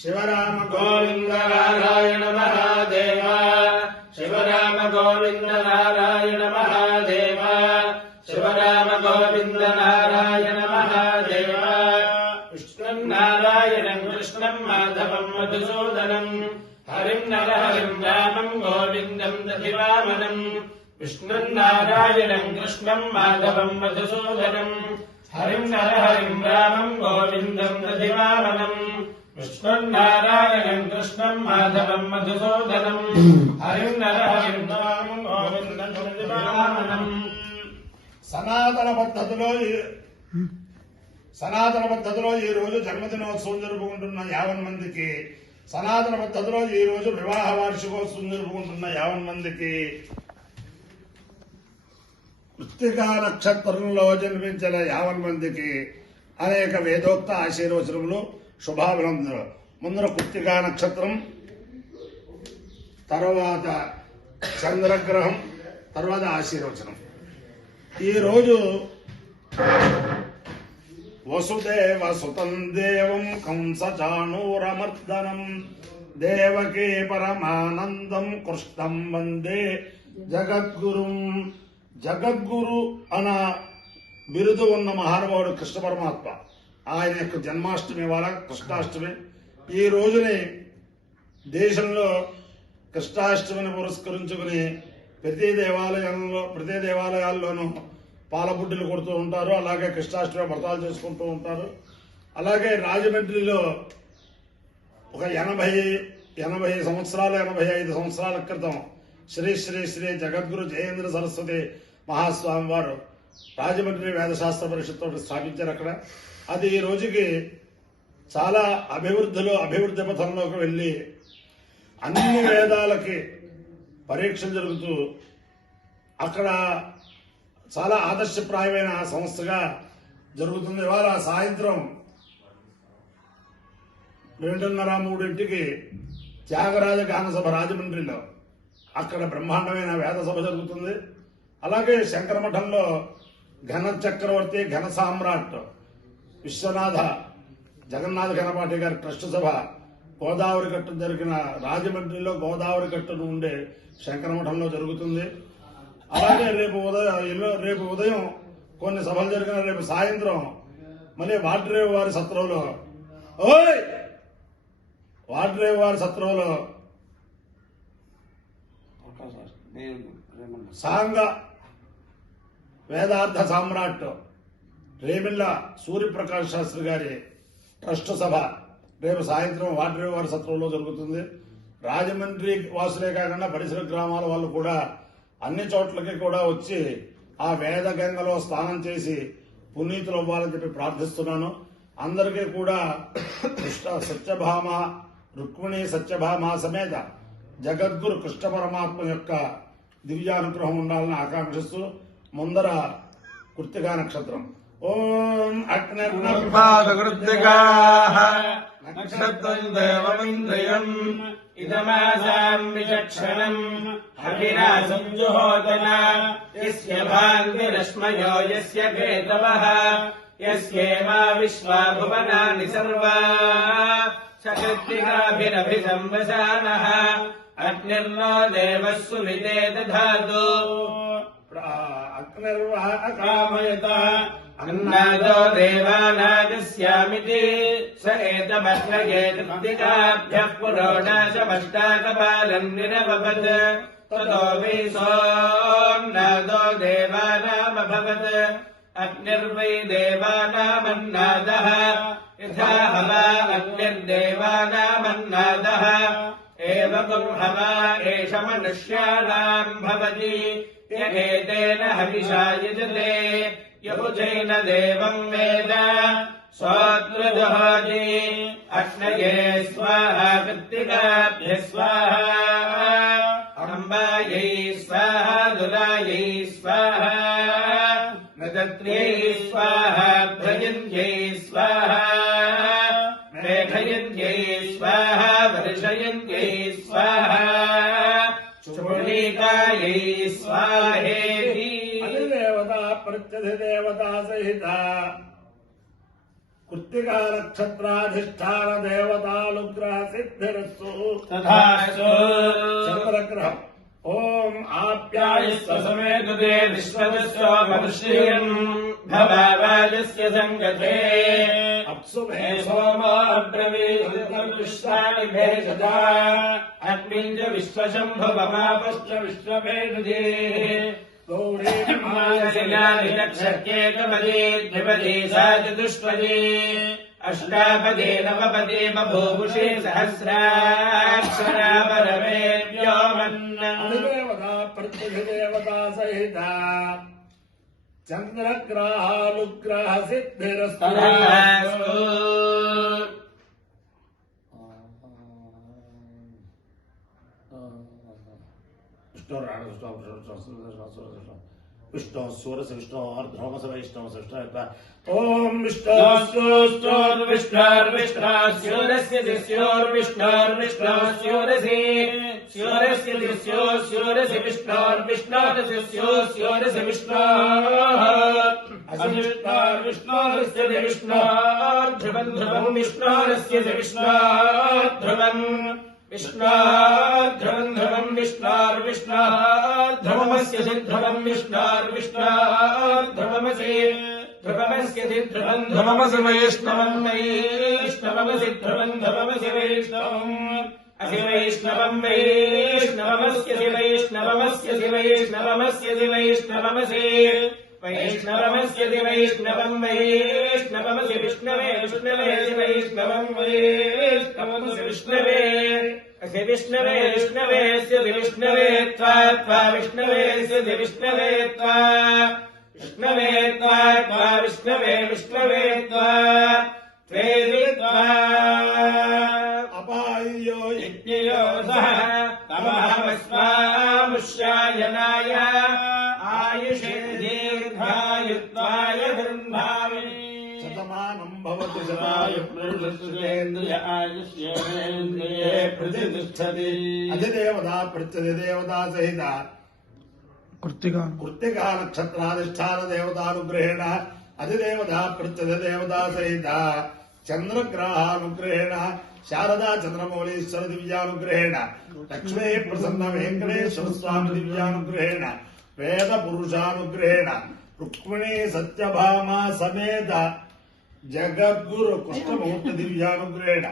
శివరామ గోవింద నారాయణ మహాదేవ శివరామ గోవింద నారాయణ మహాదేవ శివరామ గోవింద నారాయణ మహాదేవ కృష్ణం నారాయణం కృష్ణం మాధవం మధుసూదనం హరిం నరహరిం రామం గోవిందం దధివామనం విష్ణుం నారాయణం కృష్ణం మాధవం మధుసూదనం హరిం నరహరిం రామం గోవిందం దధివామనం విష్ణుం నారాయణం కృష్ణం మాధవం మధుసూదనం హరిం నరహరిం రామం గోవిందం దధివామనం. సనాతన పద్ధతిలో ఈ రోజు జన్మదినోత్సవం జరుపుకుంటున్న 50 మందికి, సనాతన పద్ధతిలో ఈ రోజు వివాహ వార్షికోత్సవం జరుపుకుంటున్న 50 మందికి, కృత్తికా నక్షత్రంలో జన్మించిన 50 మందికి అనేక వేదోక్త ఆశీర్వచనములు, శుభాభినందనలు. ముందర కృత్తికా నక్షత్రం, తర్వాత చంద్రగ్రహం, తర్వాత ఆశీర్వచనం. ఈరోజు వసుదేవ సుతం దేవం కంసచాణూరమర్దనం దేవకీ పరమానందం కృష్ణం వందే జగద్గురుం. జగద్గురు అన్న బిరుదు ఉన్న మహానుభావుడు కృష్ణ పరమాత్మ. ఆయన యొక్క జన్మాష్టమి వాళ్ళ కృష్ణాష్టమి. ఈ రోజుని దేశంలో కృష్ణాష్టమిని పురస్కరించుకుని ప్రతి దేవాలయాల్లోనూ పాలబుడ్డులు కొడుతూ ఉంటారు. అలాగే కృష్ణాష్టమి వ్రతాలు చేసుకుంటూ ఉంటారు. అలాగే రాజమండ్రిలో ఒక 85 సంవత్సరాల క్రితం శ్రీ శ్రీ శ్రీ జగద్గురు జయేంద్ర సరస్వతి మహాస్వామి వారు రాజమండ్రి వేదశాస్త్ర పరిషత్తు స్థాపించారు అక్కడ. అది ఈ రోజుకి చాలా అభివృద్ధి పథంలోకి వెళ్లి అన్ని వేదాలకి పరీక్షలు జరుగుతూ అక్కడ చాలా ఆదర్శప్రాయమైన సంస్థగా జరుగుతుంది. ఇవాళ సాయంత్రం 2:30-3 త్యాగరాజ గాన సభ రాజమండ్రిలో అక్కడ బ్రహ్మాండమైన వేద సభ జరుగుతుంది. అలాగే శంకరమఠంలో ఘన చక్రవర్తి ఘన సామ్రాట్ విశ్వనాథ జగన్నాథ ఘనపాటి గారి ట్రస్ట్ సభ గోదావరి గట్టు జరిగిన రాజమండ్రిలో గోదావరి గట్టును ఉండే శంకరమఠంలో జరుగుతుంది. అలాగే రేపు ఉదయం కొన్ని సభలు జరిగిన రేపు సాయంత్రం మళ్ళీ వాడ్రేవు వారి సత్రంలో సాంగ వేదార్థ సామ్రాట్ రేమిళ్ళ సూర్యప్రకాష్ శాస్త్రి గారి ట్రస్ట్ సభ రేపు సాయంత్రం వాడ్రేవు వారి సత్రంలో జరుగుతుంది. రాజమండ్రి వాసులే కాకుండా పరిసర గ్రామాల వాళ్ళు కూడా అన్ని చోట్లకి కూడా వచ్చి ఆ వేద గంగలో స్నానం చేసి పునీతులు అవ్వాలని చెప్పి ప్రార్థిస్తున్నాను. అందరికీ కూడా కృష్ణ సత్యభామ రుక్మిణి సత్యభామ సమేత జగద్గురు కృష్ణ పరమాత్మ యొక్క దివ్యానుగ్రహం ఉండాలని ఆకాంక్షిస్తూ ముందర కృత్తికా నక్షత్రం. ఓం నక్షత్రం దేవమింద్రియం ఇదమాసాం విచక్షణం అభినాశం జుహోతన యస్య భాంతిరశ్మయో యస్య కేతవః యస్యేమా విశ్వా భువనాని సర్వా సకృత్తికాభిరభిసంవసానః అగ్నిర్నో దేవः సువితే దధాతు అగ్నిర్వాహకామయత అన్నాదో దేవానాగస్యామితి స ఏతమగ్నయే కృత్తికాభ్యః పురోడాశమష్టాకపాలం నిరవపత్ తతో వై సోన్నాదో దేవానామభవత్ అగ్నిర్వై దేవానామన్నాదః యథా హవా అగ్నిర్దేవానామన్నాదః ఏవం హవా ఏష మనుష్యాణాం భవతి యథేతేన హవిషా యజతే యభుజైన దేవం వేద స్వాత్రజహాతి అగ్నయే స్వాహా కృత్తికాభ్యః స్వాహా అంబాయై స్వాహా దురాయై స్వాహా నగత్ర్యై స్వాహా భ్రజన్యై స్వాహా మేఘయన్యై స్వాహా వర్షయన్యై స్వాహా చూర్ణికాయై స్వాహేతి అధిదేవత ప్రత్యధిదేవత సహిత కృత్తికా కృత్తికా నక్షత్రాధిష్టాన దేవతానుగ్రహ సిద్ధిరస్తు. తథాస్తు. చంద్రగ్రహం. ఓం ఆప్యాయస్వ సమేతుతే విశ్వదస్య మనుష్యం భవావాజస్య సంగతే అప్సు మే మే సోమో అబ్రవీత్విష్టాని భేషజా అగ్నించ విశ్వశంభవమాపశ్చ విశ్వభేషజే మాయశిలానిరక్షర్కేకపదే ద్విపదే సా చతుష్పదే అష్టాపదే నవపదే బభూషే సహస్రాక్షరా పరమే వ్యోమన్ అధిదేవతా ప్రత్యధిదేవతా సహిత చంద్రగ్రహానుగ్రహ సిద్ధిరస్తు. తథాస్తు. విష్ణు సూరస విష్ణు ధ్రువస వైష్ణవ విష్ణు. ఓం విష్ణు విష్ణోర్విష్ణోర్విష్ణోస్యూరస్య దిస్యోర్విష్ణోర్విష్ణోస్యూరసి స్యూరస్య దిస్యోస్యూరసి విష్ణోర్విష్ణోర్విష్ణోస్యూరసి విష్ణోః అవిష్ణోర్విష్ణోరస్య విష్ణోర్ధ్రువం ధ్రువం విష్ణోరస్య విష్ణోర్ధ్రువం విష్ణోర్ధ్రువం ధ్రువం విష్ణోర్విష్ణోర్ధ్రువమస్య ధ్రువం విష్ణోర్విష్ణోర్ధ్రువమసి ధ్రువమస్య ధ్రువం ధ్రువమసి వైష్ణవం వైష్ణవమసి ధ్రువం ధ్రువమసి వైష్ణవం అసి వైష్ణవం వైష్ణవమస్య వైష్ణవమస్య వైష్ణవమస్య వైష్ణవమసి వైష్ణవమస్య వైష్ణవం వైష్ణవమసి విష్ణవే విష్ణవే వైష్ణవం వైష్ణవమసి విష్ణవే అసి విష్ణవే విష్ణవేస్య విష్ణవే త్వా త్వా విష్ణవేస్య విష్ణవే త్వా విష్ణవే త్వా త్వా విష్ణవే విష్ణవే త్వా త్వేది త్వా అపాయ్యో యజ్ఞయో సహ తమహమస్వాముష్యాయనాయ ఆయుషే దీర్ఘాయుత్వాయ బ్రహ్మామి శతమానం భవతి శతాయుర్పురుషేంద్రియ ఆయుష్యేంద్రియే ప్రతిష్టతి అధిదేవతా ప్రత్యధిదేవతా సహిత కృత్తికా నక్షత్రాధిష్టాన దేవతానుగ్రహేణ అధిదేవతా ప్రత్యధిదేవతా సహిత చంద్రగ్రహానుగ్రహేణ శారదా చంద్రమౌళీశ్వర దివ్యానుగ్రహేణ లక్ష్మీ ప్రసన్న వెంకటేశ్వర స్వామి దివ్యానుగ్రహేణ వేద పురుషానుగ్రహేణ రుక్మిణీ సత్యభామ సమేత జగద్గురు కృష్ణమూర్తి దివ్యానుగ్రహేణ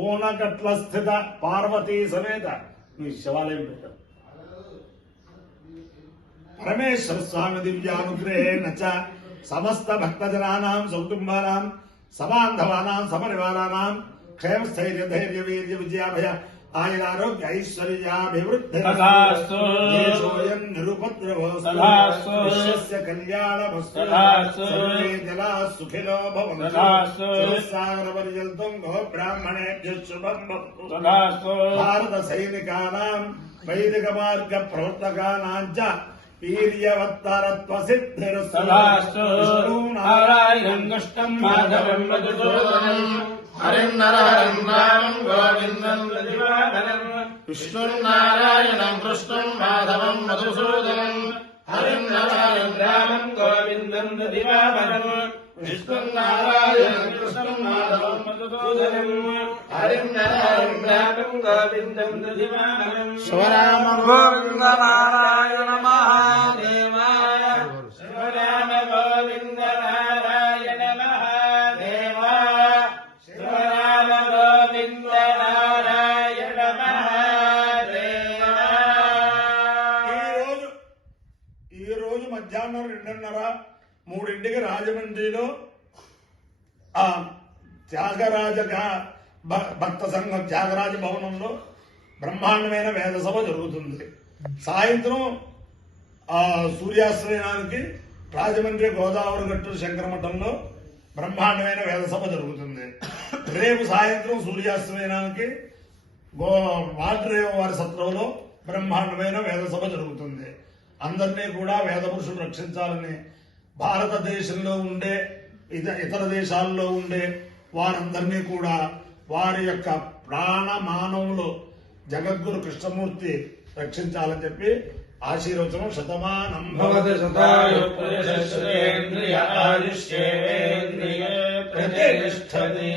ఓనగట్ల స్థిత పార్వతీ సమేత మీ శివాలయం పెట్టారు పరమేశ్వర స్వామి దివ్యానుగ్రహేణ చ సమస్త భక్తజనానాం సౌకుటుంబానాం సమాంధవానాం సమరివారానాం క్షేమ స్థైర్య ధైర్య వీర్య విజయాభయ ఆయురారోగ్య ఐశ్వర్యాభివృద్ధి తథాస్తు. దేశోయం నిరుపద్రవో తథాస్తు. విశ్వస్య కళ్యాణమస్తు తథాస్తు. సర్వే జనాః సుఖినో భవంతు తథాస్తు. సాగరపర్యంతం గో బ్రాహ్మణేభ్యః శుభం భవతు తథాస్తు. భారత సైనికానాం వైదిక మార్గ ప్రవర్తకానాం చ వీర్యవత్తరత్వ సిద్ధిరస్తు. తథాస్తు. విష్ణునా నారాయణం కృష్ణం మాధవం మధుసూదనం హరిం నరహరిం రామం గోవిందం ప్రతిపాదనం విష్ణుర్నారాయణం కృష్ణం మాధవం మధుసూదనం హరిం నరహరిం రామం గోవిందం ప్రతిపాదనం విష్ణుర్నారాయణం కృష్ణం మాధవం మధుసూదనం హరిం నరహరిం రామం గోవిందం ప్రతిపాదనం శివరామ గోవింద నారాయణ మహాదేవ శివరామ గోవింద నారాయణ మహాదేవ శివరామ గోవింద నారాయణ మహాదేవ ఈ రోజు మధ్యాహ్నం 2:30-3 రాజమండ్రిలో ఆ త్యాగరాజ భక్త సంఘం త్యాగరాజ భవనంలో బ్రహ్మాండమైన వేద సభ జరుగుతుంది. సాయంత్రం సూర్యాస్తమయానికి రాజమండ్రి గోదావరి గట్టు శంకరమఠంలో బ్రహ్మాండమైన వేద సభ జరుగుతుంది. రేపు సాయంత్రం సూర్యాస్తమయానికి వాటరేవ వారి సత్రంలో బ్రహ్మాండమైన వేద సభ జరుగుతుంది. అందరినీ కూడా వేద పురుషులు రక్షించాలని భారతదేశంలో ఉండే ఇతర దేశాల్లో ఉండే వారందరినీ కూడా వారి యొక్క ప్రాణ మానవులు జగద్గురు కృష్ణమూర్తి రక్షించాలని చెప్పి ఆశీర్వచనం శతమానం భవతి శతాయు పురుషేంద్రియ ఆయుష్యేంద్రియ ప్రతిష్టతి.